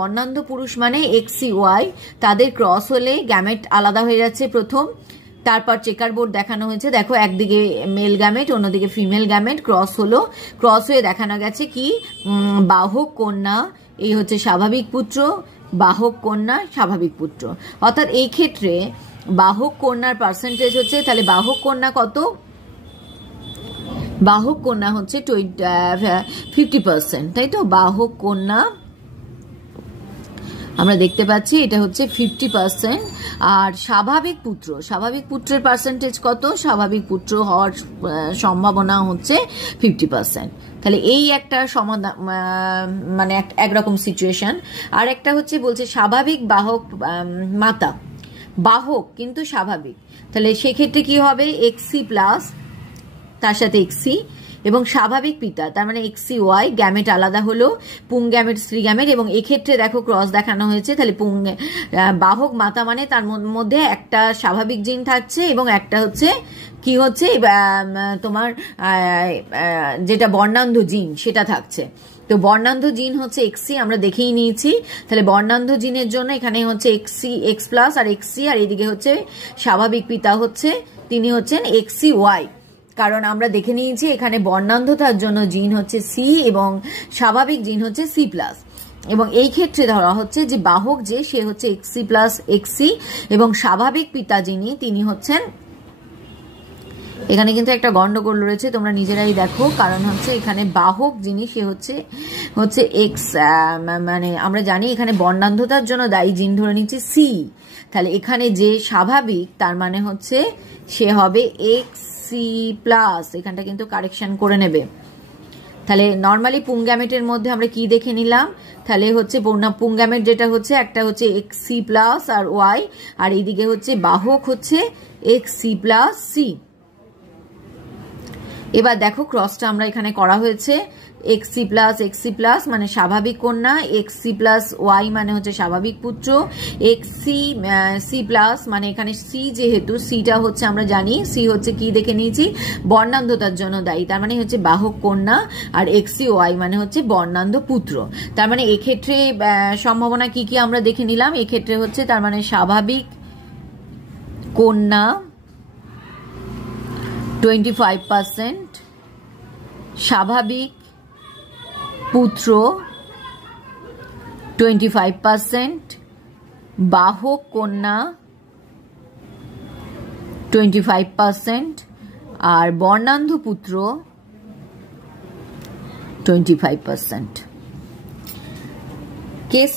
বর্ণান্ধ পুরুষ মানে এক্সি ওয়াই, তাদের ক্রস হলে গ্যামেট আলাদা হয়ে যাচ্ছে প্রথম। তারপর চেকার বোর্ড দেখানো হয়েছে, দেখো একদিকে মেল গ্যামেট অন্যদিকে ফিমেল গ্যামেট ক্রস হলো, ক্রস হয়ে দেখানো গেছে কি বাহক কন্যা, এই হচ্ছে স্বাভাবিক পুত্র, বাহক কন্যা স্বাভাবিক পুত্র। অর্থাৎ এই ক্ষেত্রে বাহক কন্যার পার্সেন্টেজ হচ্ছে, তাহলে বাহক কন্যা কত, বাহক কন্যা হচ্ছে 50%, তাই তো। বাহক কন্যা আমরা দেখতে পাচ্ছি এটা হচ্ছে 50%। আর স্বাভাবিক পুত্র, স্বাভাবিক পুত্রের পার্সেন্টেজ কত, স্বাভাবিক পুত্র হওয়ার সম্ভাবনা হচ্ছে 50%। তাহলে এই একটা সমাধান, মানে একরকম সিচুয়েশন। আর একটা হচ্ছে বলছে স্বাভাবিক বাহক মাতা, বাহক কিন্তু স্বাভাবিক, তাহলে সেক্ষেত্রে কি হবে এক্সি প্লাস তার সাথে এক্সি এবং স্বাভাবিক পিতা, তার মানে এক্সি ওয়াই, গ্যামেট আলাদা হলো, পুং গ্যামেট স্ত্রী গ্যামেট, এবং এক্ষেত্রে দেখো ক্রস দেখানো হয়েছে, তাহলে বাহক মাতা মানে তার মধ্যে একটা স্বাভাবিক জিন থাকছে এবং একটা হচ্ছে কি হচ্ছে তোমার যেটা বর্ণান্ধ জিন সেটা থাকছে। তো বর্ণান্ধ জিন হচ্ছে এক্সি, আমরা দেখেই নিয়েছি। তাহলে বর্ণান্ধ জিনের জন্য এখানে হচ্ছে এক্সি এক্স প্লাস আর এক্সি, আর এদিকে হচ্ছে স্বাভাবিক পিতা হচ্ছে তিনি হচ্ছেন এক্সি ওয়াই, কারণ আমরা দেখে নিয়েছি এখানে বর্ণান্ধতার জন্য জিন হচ্ছে সি এবং স্বাভাবিক জিন হচ্ছে সি প্লাস। এবং এই ক্ষেত্রে ধরা হচ্ছে যে বাহক যে সে হচ্ছে এক্সি প্লাস এক্সি এবং স্বাভাবিক পিতা যিনি তিনি হচ্ছেন, এখানে কিন্তু একটা গন্ডগোল রয়েছে তোমরা নিজেরাই দেখো, কারণ হচ্ছে এখানে বাহক যিনি সে হচ্ছে এক্স, মানে আমরা জানি এখানে বর্ণান্ধতার জন্য দায়ী জিন ধরে নিচ্ছি সি, তাহলে এখানে যে স্বাভাবিক তার মানে হচ্ছে সে হবে এক্স সি প্লাস, এখানটা কিন্তু কারেকশন করে নেবে। তাহলে নর্মালি পুংগ্যামেটের মধ্যে আমরা কি দেখে নিলাম, তাহলে হচ্ছে পুংগ্যামেট যেটা হচ্ছে একটা হচ্ছে এক্স সি প্লাস আর ওয়াই, আর এইদিকে হচ্ছে বাহক হচ্ছে এক্স সি প্লাস সি। এবার দেখো ক্রসটা আমরা এখানে করা হয়েছে, এক্সি প্লাস মানে স্বাভাবিক কন্যা, এক্সি প্লাস ওয়াই মানে হচ্ছে স্বাভাবিক পুত্র, এক্সি সি প্লাস মানে এখানে সি, যেহেতু সিটা হচ্ছে আমরা জানি সি হচ্ছে কি দেখে নিয়েছি বর্ণান্ধতার জন্য দায়ী, তার মানে হচ্ছে বাহক কন্যা, আর এক্সি ওয়াই মানে হচ্ছে বর্ণান্ধ পুত্র। তার মানে এক্ষেত্রে সম্ভাবনা কি কি আমরা দেখে নিলাম, এক্ষেত্রে হচ্ছে তার মানে স্বাভাবিক কন্যা 25%, স্বাভাবিক পুত্র 25%, বাহক কন্যা 25%, আর বর্ণান্ধ পুত্র 25%। কেস